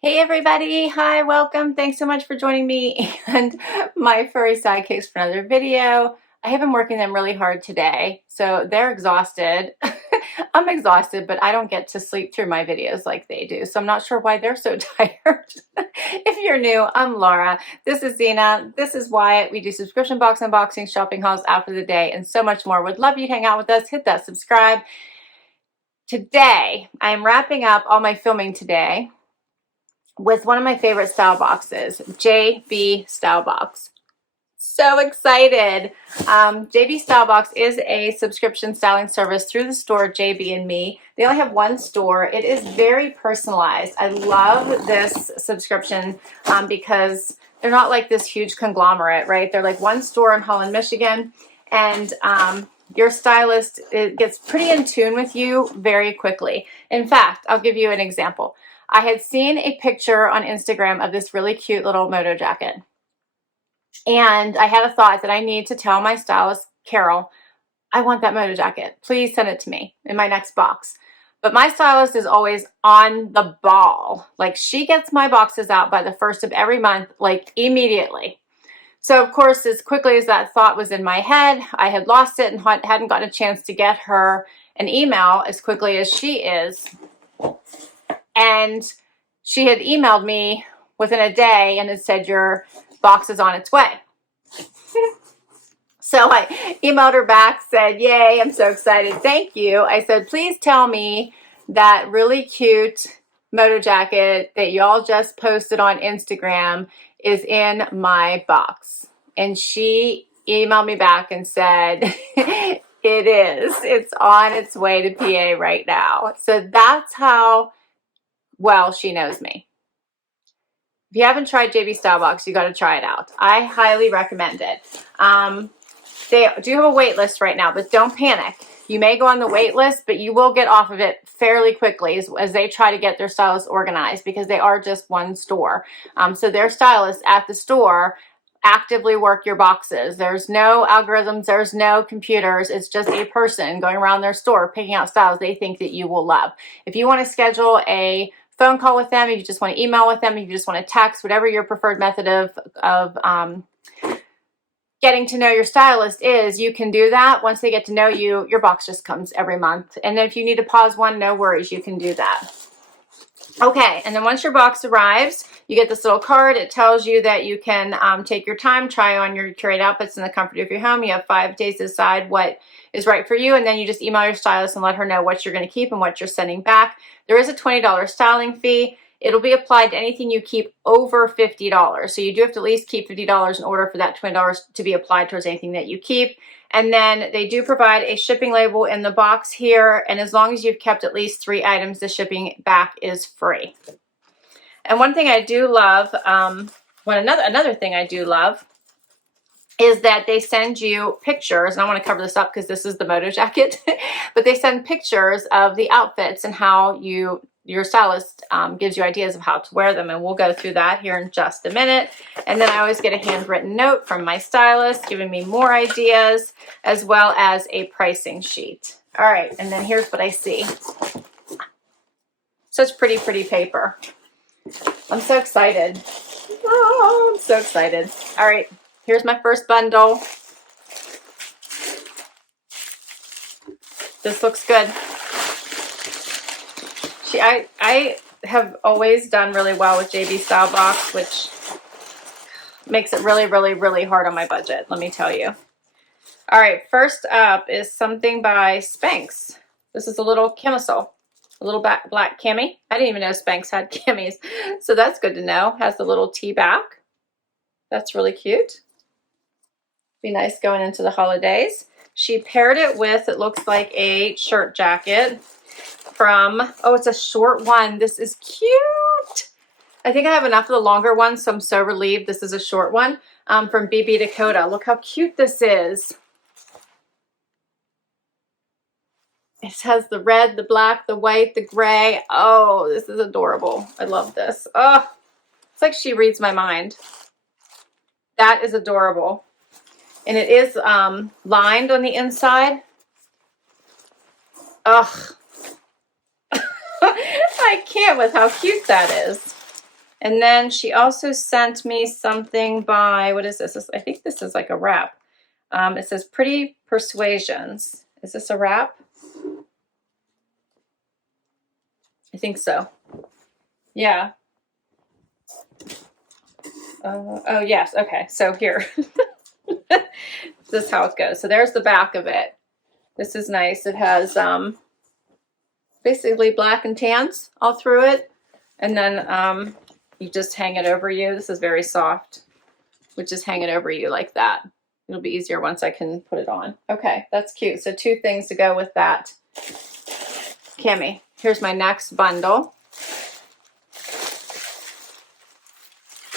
Hey everybody, hi, welcome. Thanks so much for joining me and my furry sidekicks for another video. I have been working them really hard today, so they're exhausted. I'm exhausted, but I don't get to sleep through my videos like they do, so I'm not sure why they're so tired. If you're new, I'm Laura. This is Zena. This is Wyatt. We do subscription box unboxing, shopping hauls after the day, and so much more. Would love you to hang out with us. Hit that subscribe. Today, I'm wrapping up all my filming today with one of my favorite style boxes, JB Stylebox. So excited. JB Stylebox is a subscription styling service through the store JB and Me. They only have one store. It is very personalized. I love this subscription because they're not like this huge conglomerate, right? They're like one store in Holland, Michigan, and your stylist gets pretty in tune with you very quickly. In fact, I'll give you an example. I had seen a picture on Instagram of this really cute little Moto jacket. And I had a thought that I need to tell my stylist, Carol, I want that Moto jacket. Please send it to me in my next box. But my stylist is always on the ball. Like, she gets my boxes out by the 1st of every month, like immediately. So of course, as quickly as that thought was in my head, I had lost it and hadn't gotten a chance to get her an email as quickly as she is. And she had emailed me within a day and had said, your box is on its way. So I emailed her back, said, yay, I'm so excited. Thank you. I said, please tell me that really cute Moto jacket that y'all just posted on Instagram is in my box. And she emailed me back and said, it is. It's on its way to PA right now. So that's how well she knows me. If you haven't tried JB Stylebox, you got to try it out. I highly recommend it. They do have a wait list right now, but don't panic. You may go on the wait list, but you will get off of it fairly quickly as they try to get their stylists organized, because they are just one store. So their stylists at the store actively work your boxes. There's no algorithms, there's no computers. It's just a person going around their store picking out styles they think that you will love. If you want to schedule a phone call with them, if you just want to email with them, if you just want to text, whatever your preferred method of getting to know your stylist is, you can do that. Once they get to know you, your box just comes every month. And if you need to pause one, no worries, you can do that. Okay, and then once your box arrives, you get this little card. It tells you that you can take your time, try on your curate outfits in the comfort of your home. You have 5 days to decide what is right for you, and then you just email your stylist and let her know what you're going to keep and what you're sending back. There is a $20 styling fee. It'll be applied to anything you keep over $50. So you do have to at least keep $50 in order for that $20 to be applied towards anything that you keep. And then they do provide a shipping label in the box here. And as long as you've kept at least 3 items, the shipping back is free. And one thing I do love, another thing I do love is that they send you pictures, and I want to cover this up because this is the Moto jacket, but they send pictures of the outfits and how your stylist gives you ideas of how to wear them, and we'll go through that here in just a minute. And then I always get a handwritten note from my stylist giving me more ideas, as well as a pricing sheet. All right, and then here's what I see. Such pretty, pretty paper. I'm so excited. Oh, I'm so excited. All right, here's my first bundle. This looks good. I have always done really well with JB Stylebox, which makes it really, really, really hard on my budget, let me tell you. All right, first up is something by Spanx. This is a little camisole, a little black cami. I didn't even know Spanx had camis, so that's good to know. Has the little T back. That's really cute. Be nice going into the holidays. She paired it with, it looks like a shirt jacket from, oh, it's a short one. This is cute. I think I have enough of the longer one, so I'm so relieved this is a short one, from JB Dakota. Look how cute this is. It has the red, the black, the white, the gray. Oh, this is adorable. I love this. Oh, it's like she reads my mind. That is adorable. And it is lined on the inside. Ugh. I can't with how cute that is. And then she also sent me something by, what is this? I think this is like a wrap. It says Pretty Persuasions. Is this a wrap? I think so. Yeah. Oh, yes. Okay. So here. This is how it goes. So there's the back of it. This is nice. It has basically black and tans all through it. And then you just hang it over you. This is very soft. We just hang it over you like that. It'll be easier once I can put it on. Okay, that's cute. So 2 things to go with that. Cami, here's my next bundle.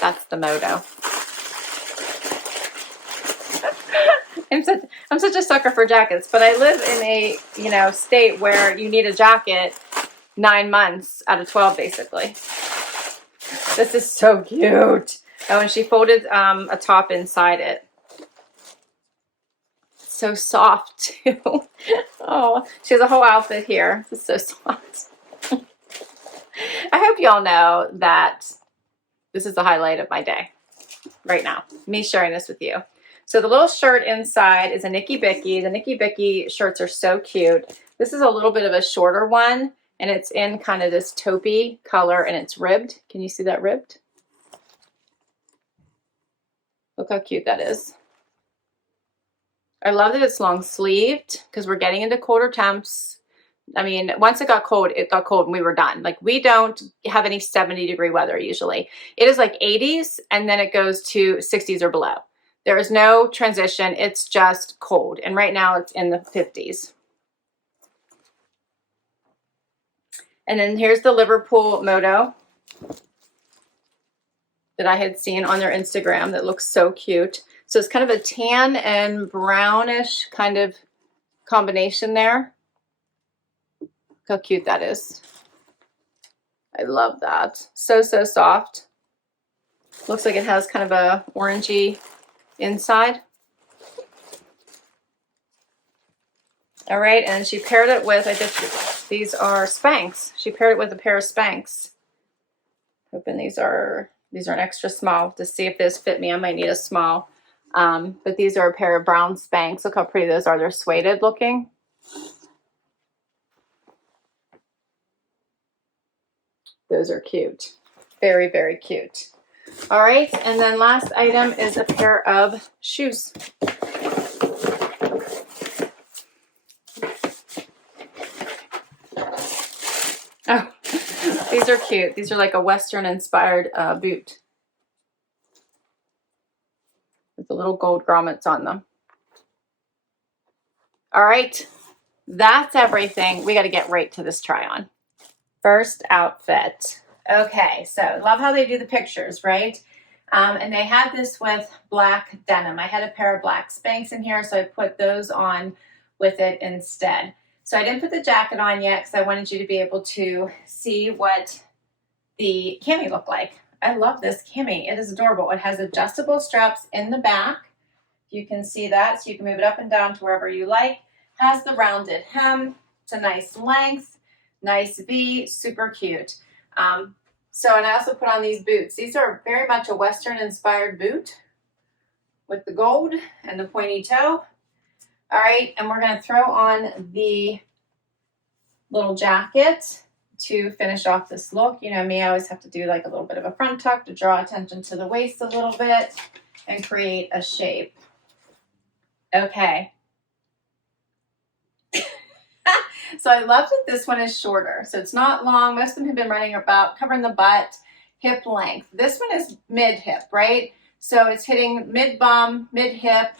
That's the Moto. I'm such a sucker for jackets, but I live in a state where you need a jacket 9 months out of 12 basically. This is so cute. Oh, and she folded a top inside it. So soft too. Oh, she has a whole outfit here. It's so soft. I hope y'all know that this is the highlight of my day right now, me sharing this with you. So the little shirt inside is a Nikibiki. The Nikibiki shirts are so cute. This is a little bit of a shorter one, and it's in kind of this taupey color, and it's ribbed. Can you see that ribbed? Look how cute that is. I love that it's long sleeved because we're getting into colder temps. I mean, once it got cold and we were done. Like, we don't have any 70-degree weather usually. It is like 80s and then it goes to 60s or below. There is no transition. It's just cold. And right now it's in the 50s. And then here's the Liverpool Moto that I had seen on their Instagram that looks so cute. So it's kind of a tan and brownish kind of combination there. Look how cute that is. I love that. So, so soft. Looks like it has kind of a orangey inside. All right, and she paired it with, I guess these are Spanx. She paired it with a pair of Spanx. Hoping these are an extra small. To see if this fit me, I might need a small. But these are a pair of brown Spanx. Look how pretty those are. They're suede looking. Those are cute. Very, very cute. All right, and then last item is a pair of shoes. Oh, these are cute. These are like a Western-inspired boot with the little gold grommets on them. All right, that's everything. We got to get right to this try-on. First outfit. Okay, so love how they do the pictures, right? And they had this with black denim. I had a pair of black Spanx in here, so I put those on with it instead. So I didn't put the jacket on yet because I wanted you to be able to see what the cami looked like. I love this cami. It is adorable. It has adjustable straps in the back. You can see that, so you can move it up and down to wherever you like. Has the rounded hem. It's a nice length, nice V, super cute. And I also put on these boots. These are very much a Western-inspired boot with the gold and the pointy toe. All right, and we're going to throw on the little jacket to finish off this look. You know me, I always have to do like a little bit of a front tuck to draw attention to the waist a little bit and create a shape. Okay. So I love that this one is shorter. So it's not long. Most of them have been running about covering the butt, hip length. This one is mid-hip, right? So it's hitting mid-bum, mid-hip,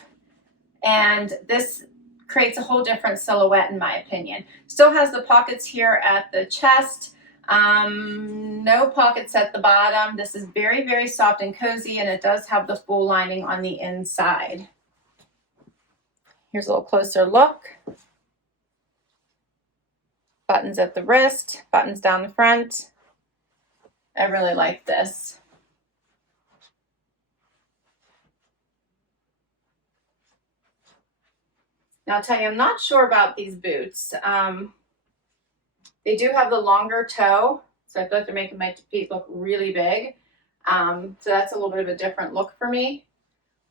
and this creates a whole different silhouette in my opinion. Still has the pockets here at the chest. No pockets at the bottom. This is very, very soft and cozy, and it does have the full lining on the inside. Here's a little closer look. Buttons at the wrist, buttons down the front. I really like this. Now I'll tell you, I'm not sure about these boots. They do have the longer toe, so I feel like they're making my feet look really big. So that's a little bit of a different look for me,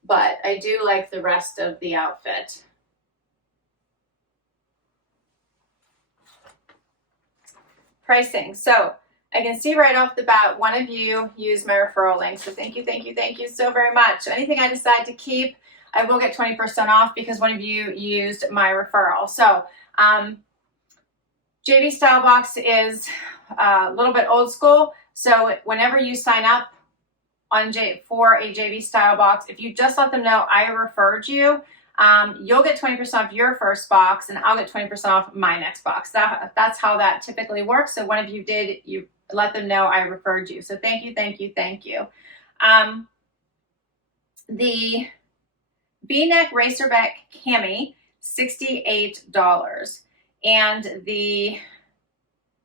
but I do like the rest of the outfit. Pricing. So I can see right off the bat, one of you used my referral link. So thank you, thank you, thank you so very much. Anything I decide to keep, I will get 20% off because one of you used my referral. So JB Stylebox is a little bit old school. So whenever you sign up on for a JB Stylebox, if you just let them know I referred you, you'll get 20% off your first box and I'll get 20% off my next box. That's how that typically works. So one of you did, you let them know I referred you. So thank you, thank you, thank you. The V-neck Racerback Cami, $68. And the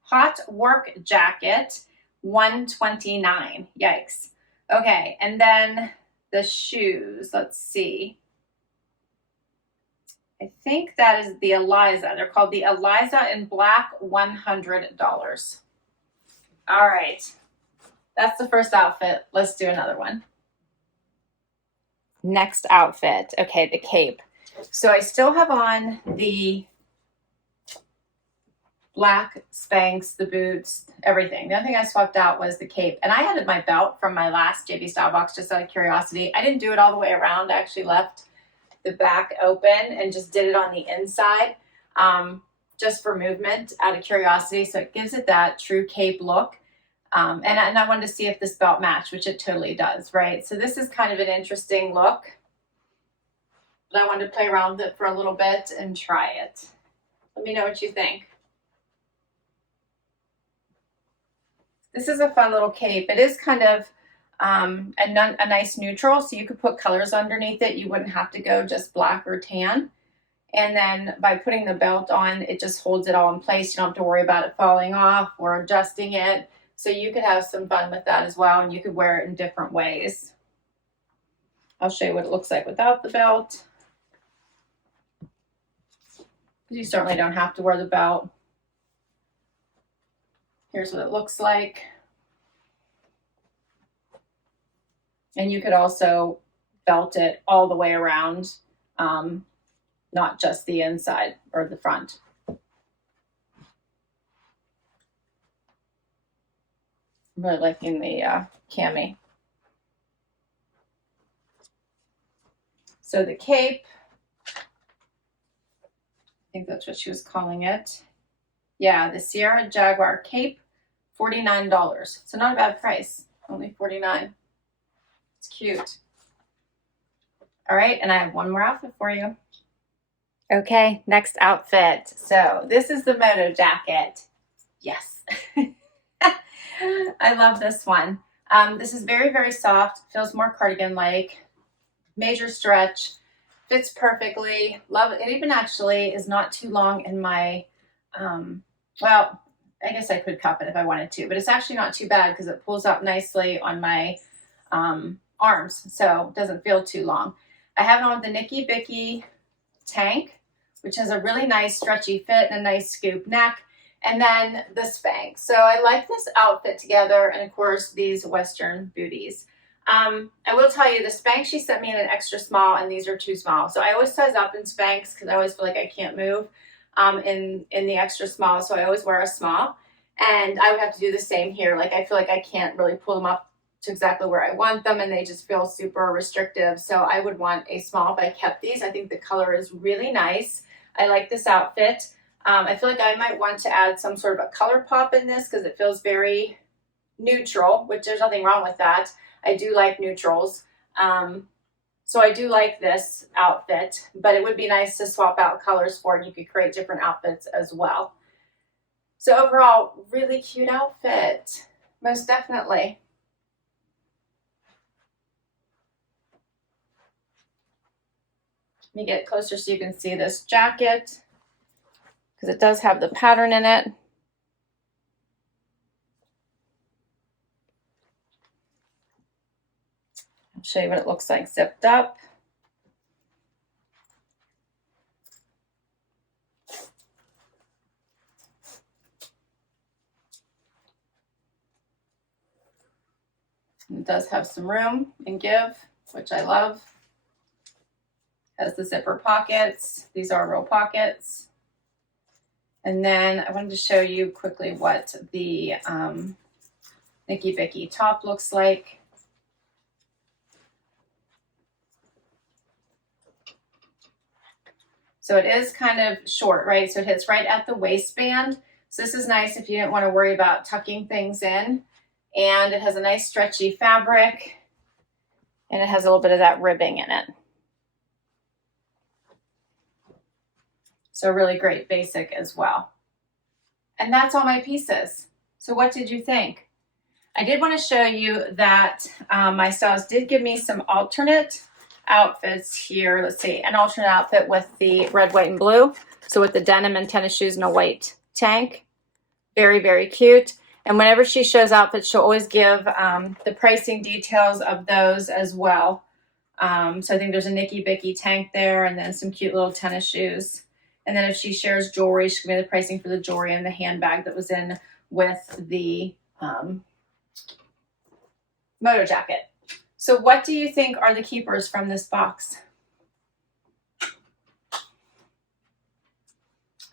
hot work jacket, $129. Yikes. Okay, and then the shoes, let's see. I think that is the Eliza. They're called the Eliza in black, $100. All right, that's the first outfit. Let's do another one. Next outfit, okay, the cape. So I still have on the black Spanx, the boots, everything. The only thing I swapped out was the cape. And I added my belt from my last JB Stylebox just out of curiosity. I didn't do it all the way around. I actually left the back open and just did it on the inside just for movement out of curiosity. So it gives it that true cape look. And I wanted to see if this belt matched, which it totally does, right? So this is kind of an interesting look. But I wanted to play around with it for a little bit and try it. Let me know what you think. This is a fun little cape. It is kind of a nice neutral, so you could put colors underneath it. You wouldn't have to go just black or tan. And then by putting the belt on, it just holds it all in place. You don't have to worry about it falling off or adjusting it. So you could have some fun with that as well, and you could wear it in different ways. I'll show you what it looks like without the belt. You certainly don't have to wear the belt. Here's what it looks like. And you could also belt it all the way around, not just the inside or the front. I'm really liking the cami. So the cape, I think that's what she was calling it. Yeah, the Sierra Jaguar cape, $49. So not a bad price, only $49. It's cute. All right, and I have one more outfit for you. Okay, next outfit. So this is the Moto jacket. Yes. I love this one. This is very, very soft, feels more cardigan-like, major stretch, fits perfectly. Love it. It even actually is not too long in my, well, I guess I could cup it if I wanted to, but it's actually not too bad because it pulls up nicely on my arms, so it doesn't feel too long. I have it on with the Nikibiki tank, which has a really nice stretchy fit and a nice scoop neck, and then the Spanx. So I like this outfit together, and of course these Western booties. I will tell you, the Spanx she sent me in an extra small, and these are too small. So I always size up in Spanx because I always feel like I can't move in the extra small, so I always wear a small. And I would have to do the same here. Like I feel like I can't really pull them up to exactly where I want them, and they just feel super restrictive. So I would want a small, but I kept these. I think the color is really nice. I like this outfit. I feel like I might want to add some sort of a color pop in this because it feels very neutral, which there's nothing wrong with that. I do like neutrals. So I do like this outfit, but it would be nice to swap out colors for it. You could create different outfits as well. So overall, really cute outfit, most definitely. Let me get closer so you can see this jacket because it does have the pattern in it. I'll show you what it looks like zipped up. It does have some room and give, which I love. Has the zipper pockets. These are real pockets. And then I wanted to show you quickly what the Nikibiki top looks like. So it is kind of short, right? So it hits right at the waistband. So this is nice if you didn't want to worry about tucking things in. And it has a nice stretchy fabric, and it has a little bit of that ribbing in it. So really great basic as well. And that's all my pieces. So what did you think? I did want to show you that my stylist did give me some alternate outfits here. Let's see, an alternate outfit with the red, white, and blue. So with the denim and tennis shoes and a white tank. Very, very cute. And whenever she shows outfits, she'll always give the pricing details of those as well. So I think there's a Nikibiki tank there, and then some cute little tennis shoes. And then if she shares jewelry, she'll give me the pricing for the jewelry and the handbag that was in with the Moto jacket. So what do you think are the keepers from this box?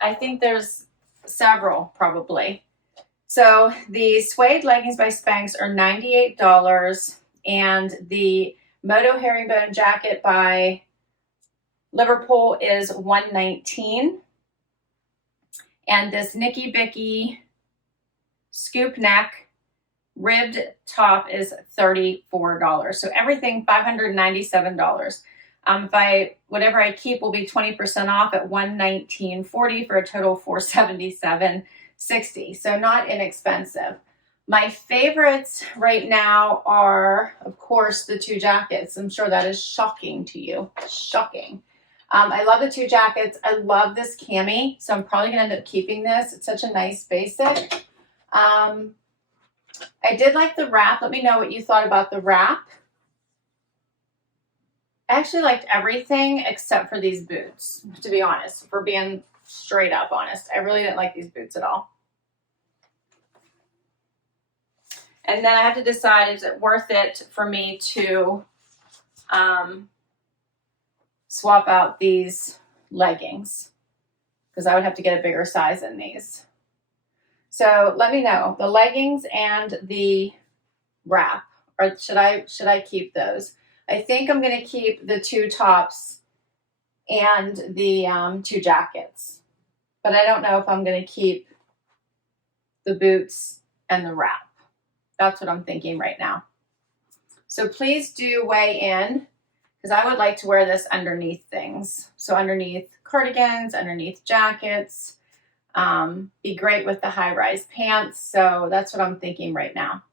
I think there's several, probably. So the Suede leggings by Spanx are $98, and the Moto Herringbone jacket by Liverpool is $119, and this Nikibiki scoop neck ribbed top is $34. So everything $597. Whatever I keep will be 20% off at $119.40 for a total of $477.60. So not inexpensive. My favorites right now are, of course, the two jackets. I'm sure that is shocking to you. Shocking. I love the two jackets. I love this cami, so I'm probably going to end up keeping this. It's such a nice basic. I did like the wrap. Let me know what you thought about the wrap. I actually liked everything except for these boots, to be honest, for being straight up honest. I really didn't like these boots at all. And then I have to decide, is it worth it for me to swap out these leggings? Because I would have to get a bigger size in these. So let me know, the leggings and the wrap, or should I keep those? I think I'm going to keep the two tops and the two jackets, but I don't know if I'm going to keep the boots and the wrap. That's what I'm thinking right now. So please do weigh in, because I would like to wear this underneath things. So underneath cardigans, underneath jackets, be great with the high-rise pants. So that's what I'm thinking right now.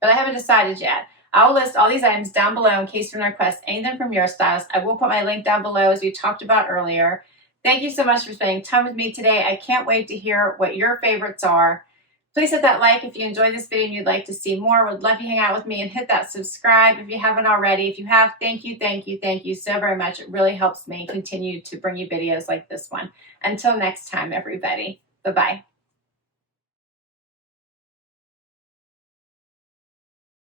But I haven't decided yet. I'll list all these items down below in case you want to request anything from your stylist. I will put my link down below as we talked about earlier. Thank you so much for spending time with me today. I can't wait to hear what your favorites are. Please hit that like if you enjoyed this video and you'd like to see more. Would love you to hang out with me, and hit that subscribe if you haven't already. If you have, thank you so very much. It really helps me continue to bring you videos like this one. Until next time, everybody. Bye-bye.